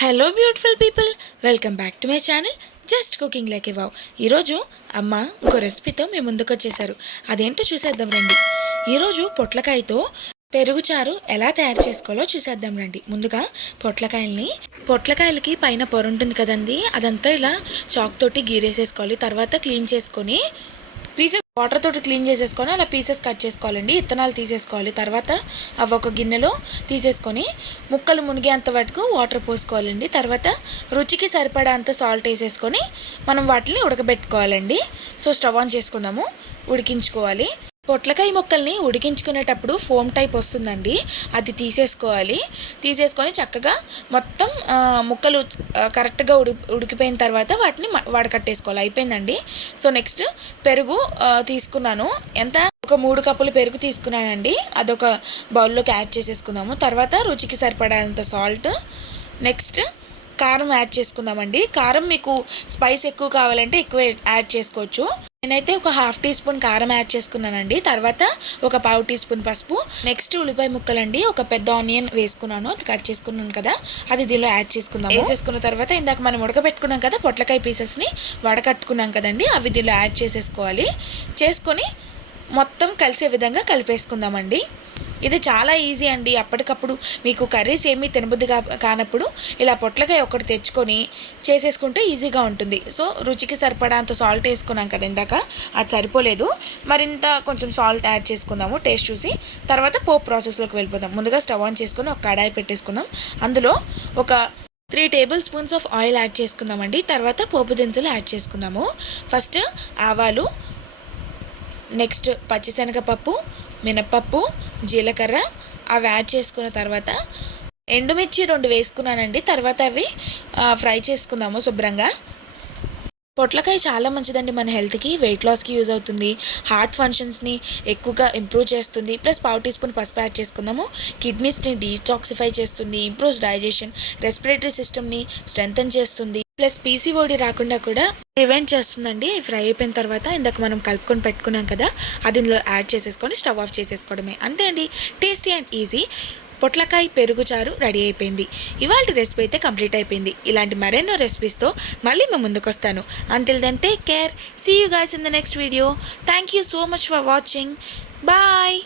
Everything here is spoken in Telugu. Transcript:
Hello beautiful people welcome back to my channel just cooking like wow ఈరోజు అమ్మ ఇంకో రెసిపీతో మేము ముందుకు వచ్చేసారు. అదేంటో చూసేద్దాం రండి. ఈరోజు పొట్లకాయతో పెరుగు చారు ఎలా తయారు చేసుకోవాలో చూసేద్దాం రండి. ముందుగా పొట్లకాయల్ని పొట్లకాయలకి పైన పొర ఉంటుంది కదండి అదంతా ఇలా చాక్ తోటి గీరేసేసుకోవాలి. తర్వాత క్లీన్ చేసుకొని వాటర్ తోటి క్లీన్ చేసేసుకొని అలా పీసెస్ కట్ చేసుకోవాలండి. ఇత్తనాలు తీసేసుకోవాలి. తర్వాత అవి ఒక గిన్నెలో తీసేసుకొని ముక్కలు మునిగేంత వరకు వాటర్ పోసుకోవాలండి. తర్వాత రుచికి సరిపడా అంత సాల్ట్ వేసేసుకొని మనం వాటిని ఉడకబెట్టుకోవాలండి. సో స్టవ్ ఆన్ చేసుకుందాము. ఉడికించుకోవాలి. పొట్లకాయ ముక్కల్ని ఉడికించుకునేటప్పుడు ఫోమ్ టైప్ వస్తుందండి. అది తీసేసుకోవాలి. తీసేసుకొని చక్కగా మొత్తం ముక్కలు కరెక్ట్గా ఉడి ఉడికిపోయిన తర్వాత వాటిని మ- వడకట్టేసుకోవాలి. అయిపోయిందండి. సో నెక్స్ట్ పెరుగు తీసుకున్నాను. ఎంత? ఒక మూడు కప్పులు పెరుగు తీసుకున్నానండి. అదొక బౌల్లోకి యాడ్ చేసేసుకుందాము. తర్వాత రుచికి సరిపడేంత సాల్ట్. నెక్స్ట్ కారం యాడ్ చేసుకుందామండి. కారం మీకు స్పైస్ ఎక్కువ కావాలంటే ఎక్కువ యాడ్ చేసుకోవచ్చు. నేనైతే ఒక హాఫ్ టీ స్పూన్ కారం యాడ్ చేసుకున్నానండి. తర్వాత ఒక పావు టీ స్పూన్ పసుపు. నెక్స్ట్ ఉల్లిపాయ ముక్కలండి. ఒక పెద్ద ఆనియన్ వేసుకున్నాను. అది కట్ చేసుకున్నాను కదా. అది దీనిలో యాడ్ చేసుకుందాం వేసేసుకున్న తర్వాత ఇందాక మనం ఉడకబెట్టుకున్నాం కదా పొట్లకాయ పీసెస్ని వడకట్టుకున్నాం కదండి. అవి దీనిలో యాడ్ చేసేసుకోవాలి. చేసుకొని మొత్తం కలిసే విధంగా కలిపేసుకుందామండి. ఇది చాలా ఈజీ అండి. అప్పటికప్పుడు మీకు కర్రీస్ ఏమీ తినబుద్ధి కానప్పుడు ఇలా పొట్లకాయ ఒకటి తెచ్చుకొని చేసేసుకుంటే ఈజీగా ఉంటుంది. సో రుచికి సరిపడా అంత సాల్ట్ వేసుకున్నాం కదా ఇందాక. అది సరిపోలేదు. మరింత కొంచెం సాల్ట్ యాడ్ చేసుకుందాము టేస్ట్ చూసి. తర్వాత పోపు ప్రాసెస్లోకి వెళ్ళిపోదాం. ముందుగా స్టవ్ ఆన్ చేసుకొని ఒక కడాయి పెట్టేసుకుందాం. అందులో ఒక three tablespoons of oil add చేసుకుందామండి. తర్వాత పోపు దినుసులు యాడ్ చేసుకుందాము. ఫస్ట్ ఆవాలు నెక్స్ట్ పచ్చిశనగపప్పు మినప్పప్పు జీలకర్ర అవి యాడ్ చేసుకున్న తర్వాత ఎండుమిర్చి రెండు వేసుకున్నానండి. తర్వాత అవి ఫ్రై చేసుకుందాము శుభ్రంగా. పొట్లకాయ చాలా మంచిదండి మన హెల్త్కి వెయిట్ లాస్కి యూజ్ అవుతుంది. హార్ట్ ఫంక్షన్స్ని ఎక్కువగా ఇంప్రూవ్ చేస్తుంది. ప్లస్ పావు టీ స్పూన్ పసుపు యాడ్ చేసుకుందాము. కిడ్నీస్ని డీటాక్సిఫై చేస్తుంది. ఇంప్రూవ్స్ డైజెషన్ రెస్పిరేటరీ సిస్టమ్ని స్ట్రెంగ్తన్ చేస్తుంది. ప్లస్ పీసీఓడి రాకుండా కూడా ప్రివెంట్ చేస్తుందండి. ఫ్రై అయిపోయిన తర్వాత ఇందాక మనం కలుపుకొని పెట్టుకున్నాం కదా అది ఇందులో యాడ్ చేసేసుకొని స్టవ్ ఆఫ్ చేసేసుకోవడమే. అంతే అండి. టేస్టీ అండ్ ఈజీ పొట్లకాయ పెరుగు చారు రెడీ అయిపోయింది. ఇవాళ రెసిపీ అయితే కంప్లీట్ అయిపోయింది. ఇలాంటి మరెన్నో రెసిపీస్తో మళ్ళీ మేము ముందుకు వస్తాను until then take care see you guys in the next video thank you so much for watching bye